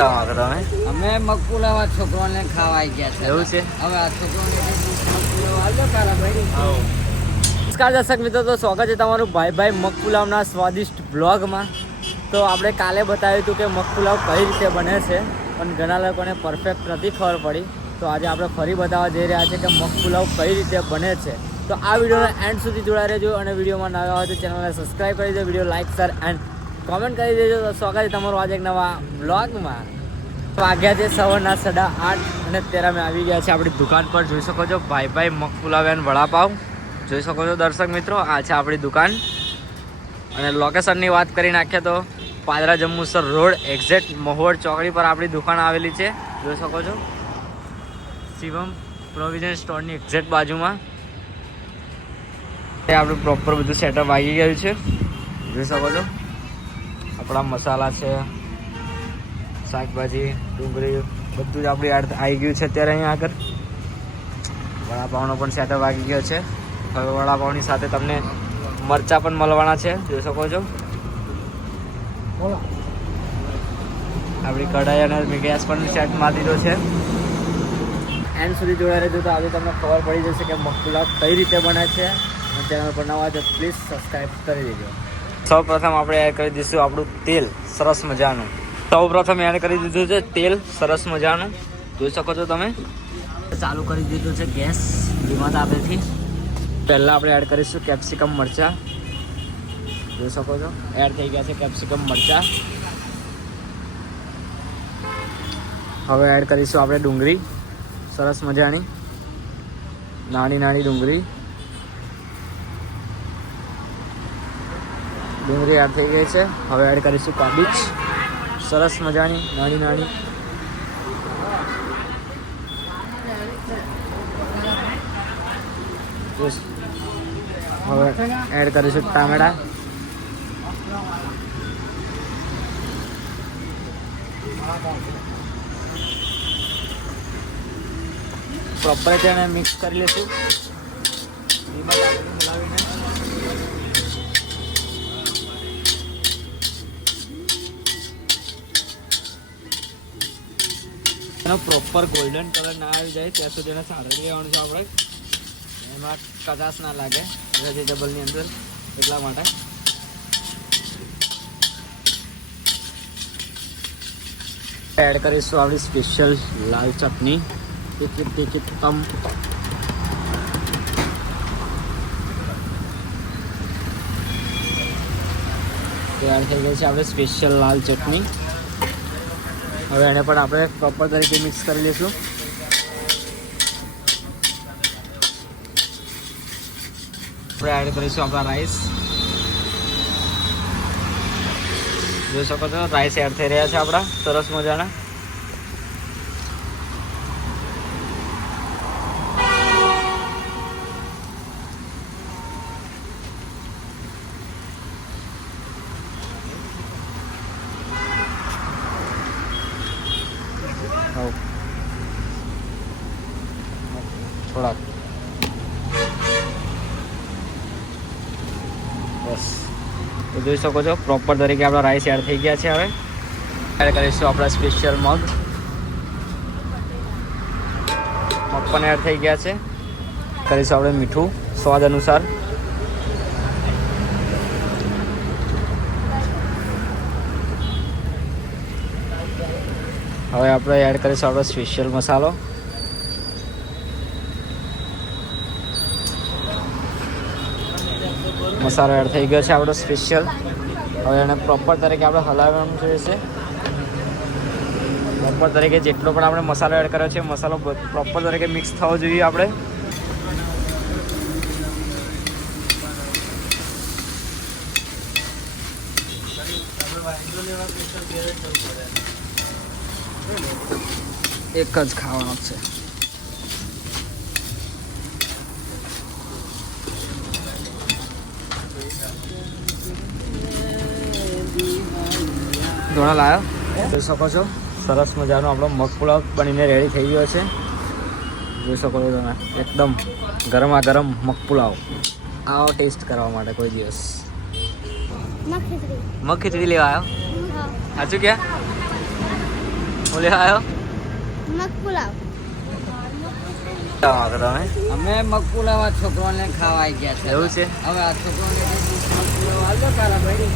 અમે મગપુલાવા છોકરાને ખાવા આવી ગયા છે. એવું છે? હવે આ છોકરાને મગપુલાવા આવજો તારા ભાઈ. નમસ્કાર દર્શક મિત્રો, તો સ્વાગત છે તમારું ભાઈ મગપુલાવના સ્વાદિષ્ટ બ્લોગમાં. તો આપણે કાલે બતાવ્યું હતું કે મગપુલાવ કઈ રીતે બને છે, પણ ઘણા લોકોને પરફેક્ટ નથી ખબર પડી. તો આજે આપણે ફરી બતાવવા જઈ રહ્યા છીએ કે મગપુલાવ કઈ રીતે બને છે. તો આ વિડીયોને એન્ડ સુધી જોડાઈ રહેજો અને વિડીયોમાં નવા હોય તો ચેનલને સબસ્ક્રાઈબ કરી દેજો, video like share and comment કરી દેજો. તો સ્વાગત છે તમારું આજે એક નવા બ્લોગમાં. વાગ્યા છે સવારના 8:30 અને અત્યારે અમે આવી ગયા છે આપણી દુકાન પર. જોઈ શકો છો ભાઈ મગપુલાવ એન્ડ વડાપાવ જોઈ શકો છો દર્શક મિત્રો. આ છે આપણી દુકાન અને લોકેશનની વાત કરી નાખીએ તો પાદરા જંબુસર રોડ એક્ઝેક્ટ મહુવડ ચોકડી પર આપણી દુકાન આવેલી છે. જોઈ શકો છો શિવમ પ્રોવિઝન સ્ટોરની એક્ઝેક્ટ બાજુમાં. એ આપણું પ્રોપર બધું સેટઅપ આવી ગયું છે. જોઈ શકો છો આપણા મસાલા છે, શાકભાજી, ડુંગળી બધું જ આપણી આવી ગયું છે અત્યારે અહીંયા આગળ. વડાપાવનો પણ સેટઅપ આવી ગયો છે. હવે વડાપાવની સાથે તમને મરચાં પણ મળવાના છે. જોઈ શકો છો આપણી કઢાઈ અને ગેસ પણ સેટ મારી દીધો છે. એન્ડ સુધી જોડાઈ રહેજો તો આજે તમને ખબર પડી જશે કે મગપુલાવ કઈ રીતે બને છે. અને ચેનલ પર નવા હોય તો પ્લીઝ સબસ્ક્રાઈબ કરી દેજો. સૌ પ્રથમ આપણે એડ કરી દઈશું આપણું તેલ સરસ મજાનું. સૌ પ્રથમ એડ કરી દીધું છે તેલ સરસ મજાનું. જોઈ શકો છો તમે. ચાલુ કરી દીધું છે ગેસ ધીમા તાપેથી. પહેલાં આપણે એડ કરીશું કેપ્સિકમ મરચાં. જોઈ શકો છો એડ થઈ ગયા છે કેપ્સિકમ મરચાં. હવે એડ કરીશું આપણે ડુંગળી સરસ મજાની નાની ડુંગળી. ડુંગળી એડ થઈ ગઈ છે. હવે એડ કરીશું કાબીજ સરસ મજાની નાની. હવે એડ કરીશું ટામેટા. પ્રોપર તેને મિક્સ કરી લઈશું. એનો પ્રોપર ગોલ્ડન કલર ના આવી જાય ત્યાં સુધી એને સારી લેવાનું છે આપણે. એમાં કચાશ ના લાગે વેજીટેબલની અંદર, એટલા માટે. એડ કરીશું આપણી સ્પેશિયલ લાલ ચટણી તીખી કમ. તૈયાર થઈ ગઈ છે આપણે સ્પેશિયલ લાલ ચટણી. હવે એને પણ આપણે પ્રોપર તરીકે મિક્સ કરી લઈશું. આપણે એડ કરીશું આપણા રાઈસ. જોઈ શકો છો રાઈસ એડ થઈ રહ્યા છે આપણા સરસ મજાના. થોડાક બસ. તો જોઈ શકો છો પ્રોપર તરીકે આપણા રાઈસ એડ થઈ ગયા છે. હવે એડ કરીશું આપણા સ્પેશિયલ મગ પણ એડ થઈ ગયા છે. કરીશું આપણે મીઠું સ્વાદ અનુસાર. હવે આપણે એડ કરીશું આપણો સ્પેશિયલ મસાલો. મસાલો એડ થઈ ગયો છે આપણો સ્પેશિયલ. હવે એને પ્રોપર તરીકે આપણે હલાવવાનું છે. પ્રોપર તરીકે જેટલો પણ આપણે મસાલો એડ કર્યો છે મસાલો પ્રોપર તરીકે મિક્સ થવો જોઈએ આપણે. એક જ ખાવાનો છે. ધોણા લાવ્યો જોઈ શકો છો સરસ મજાનો આપણો મગપુલાવ બનીને રેડી થઈ ગયો છે. જોઈ શકો છો તમે એકદમ ગરમા ગરમ મગપુલાવ. આવો ટેસ્ટ કરવા માટે કોઈ દિવસ. મગ ખીચડી લેવા આવ્યો સાચું ક્યાં બોલે આવ્યો મગપુલાવ. તમે અમે મગપુલાવ આ છોકરાઓને ખાવા આવી ગયા છે. એવું છે? હવે આ છોકરાઓને મગપુલાવ આલો કાલા ભાઈ.